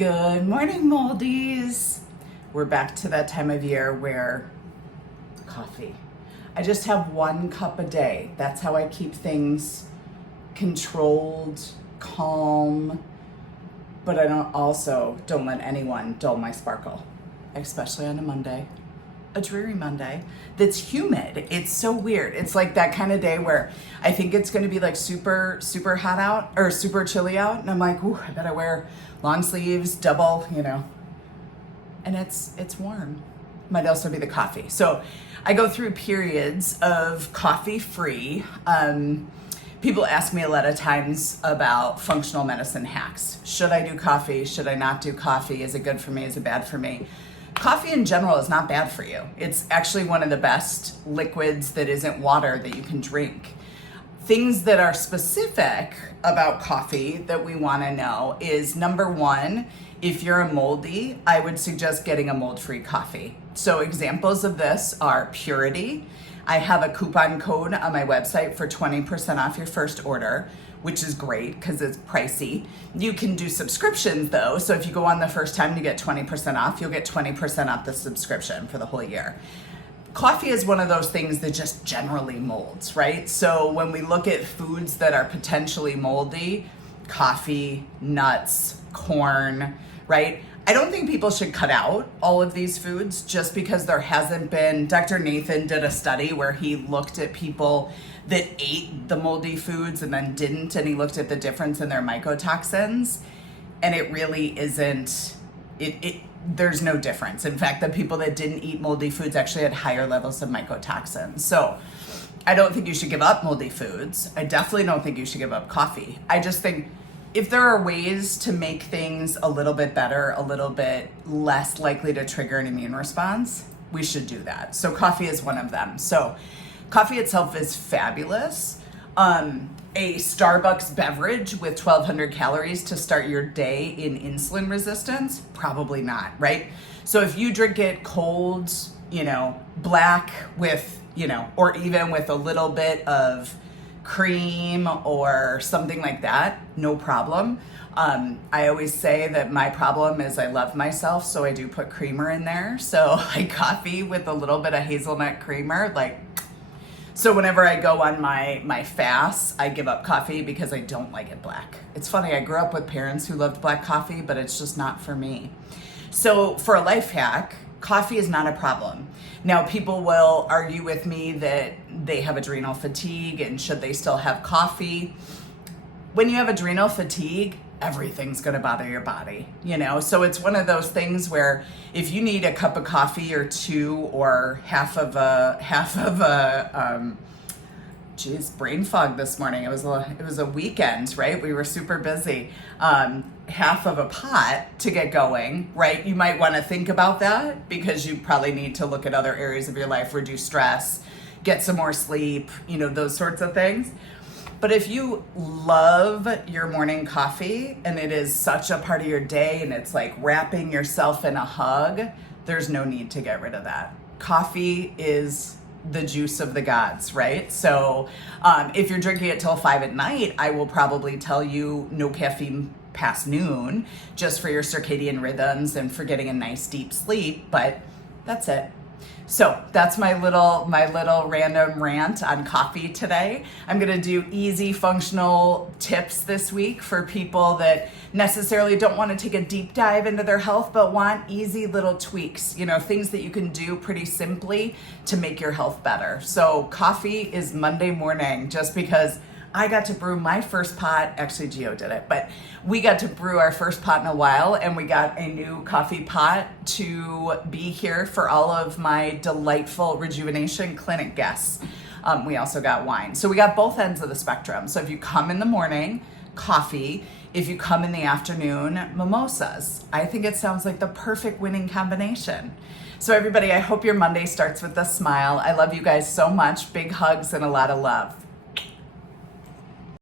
Good morning, Moldies. We're back to that time of year where coffee. I just have 1 cup a day. That's how I keep things controlled, calm, but I don't let anyone dull my sparkle, especially on a Monday, a dreary Monday that's humid. It's so weird. It's like that kind of day where I think it's going to be like super hot out or super chilly out, and I'm like, ooh, I better wear long sleeves, double, and it's warm. Might also be the coffee. So I go through periods of coffee free. People ask me a lot of times about functional medicine hacks. Should I do coffee? Should I not do coffee? Is it good for me? Is it bad for me? Coffee in general is not bad for you. It's actually one of the best liquids that isn't water that you can drink. Things that are specific about coffee that we want to know is, number one, if you're a moldy, I would suggest getting a mold-free coffee. So examples of this are Purity. I have a coupon code on my website for 20% off your first order, which is great because it's pricey. You can do subscriptions though. So if you go on the first time, you get 20% off. You'll get 20% off the subscription for the whole year. Coffee is one of those things that just generally molds, right? So when we look at foods that are potentially moldy, coffee, nuts, corn, right? I don't think people should cut out all of these foods just because there hasn't been. Dr. Nathan did a study where he looked at people that ate the moldy foods and then didn't, and he looked at the difference in their mycotoxins, and it really isn't, there's no difference. In fact, the people that didn't eat moldy foods actually had higher levels of mycotoxins. So I don't think you should give up moldy foods. I definitely don't think you should give up coffee. I just think if there are ways to make things a little bit better, a little bit less likely to trigger an immune response, we should do that. So coffee is one of them. So coffee itself is fabulous. A Starbucks beverage with 1,200 calories to start your day in insulin resistance? Probably not, right? So if you drink it cold, black with, or even with a little bit of cream or something like that, no problem. I always say that my problem is I love myself, so I do put creamer in there. So like coffee with a little bit of hazelnut creamer, so whenever I go on my fasts, I give up coffee because I don't like it black. It's funny, I grew up with parents who loved black coffee, but it's just not for me. So for a life hack, coffee is not a problem. Now, people will argue with me that they have adrenal fatigue and should they still have coffee? When you have adrenal fatigue, everything's gonna bother your body, So it's one of those things where if you need a cup of coffee or two or half of a brain fog this morning. It was a weekend, right? We were super busy. Half of a pot to get going, right? You might want to think about that because you probably need to look at other areas of your life, reduce stress, get some more sleep, those sorts of things. But if you love your morning coffee and it is such a part of your day and it's like wrapping yourself in a hug, there's no need to get rid of that. Coffee is the juice of the gods, right? So if you're drinking it till 5 at night, I will probably tell you no caffeine past noon, just for your circadian rhythms and for getting a nice deep sleep, but that's it. So that's my little random rant on coffee today. I'm gonna do easy functional tips this week for people that necessarily don't wanna take a deep dive into their health, but want easy little tweaks, things that you can do pretty simply to make your health better. So coffee is Monday morning, just because I got to brew my first pot. Actually, Gio did it, but we got to brew our first pot in a while, and we got a new coffee pot to be here for all of my delightful Rejuvenation Clinic guests. We also got wine. So we got both ends of the spectrum. So if you come in the morning, coffee. If you come in the afternoon, mimosas. I think it sounds like the perfect winning combination. So everybody, I hope your Monday starts with a smile. I love you guys so much. Big hugs and a lot of love.